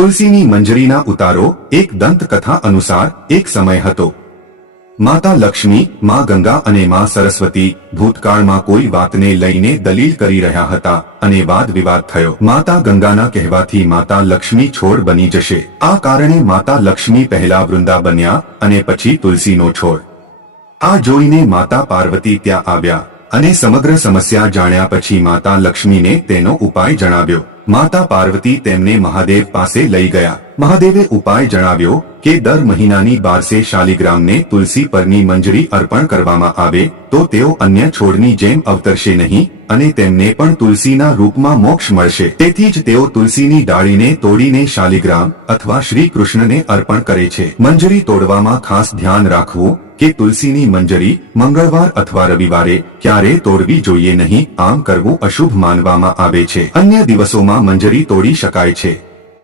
તુલસીની મંજરીના ઉતારો। એક દંતકથા અનુસાર એક સમય હતો, માતા લક્ષ્મી, માં ગંગા અને માં સરસ્વતી ભૂતકાળમાં કોઈ વાતને લઈને દલીલ કરી રહ્યા હતા અને વાદ વિવાદ થયો। માતા ગંગાના કહેવાથી માતા લક્ષ્મી છોડ બની જશે, આ કારણે માતા લક્ષ્મી પહેલા વૃંદા બન્યા અને પછી તુલસીનો છોડ। આ જોઈને માતા પાર્વતી ત્યાં આવ્યા અને સમગ્ર સમસ્યા જાણ્યા પછી માતા લક્ષ્મીને તેનો ઉપાય જણાવ્યો। માતા પાર્વતી તેમને મહાદેવ પાસે લઈ ગયા। મહાદેવે ઉપાય જણાવ્યો કે દર મહિનાની 12 શાલિગ્રામને તુલસી પરની મંજરી અર્પણ કરવામાં આવે તો તેઓ અન્ય છોડની જેમ અવતરશે નહીં અને તેમને પણ તુલસીના રૂપમાં મોક્ષ મળશે। તેથી જ તેઓ તુલસીની ડાળીને તોડીને શાલિગ્રામ અથવા શ્રી કૃષ્ણને અર્પણ કરે છે। મંજરી તોડવામાં ખાસ ધ્યાન રાખવું કે તુલસીની મંજરી મંગળવાર અથવા રવિવારે ક્યારેય તોડવી જોઈએ નહીં, આમ કરવું અશુભ માનવામાં આવે છે। અન્ય દિવસોમાં મંજરી તોડી શકાય છે।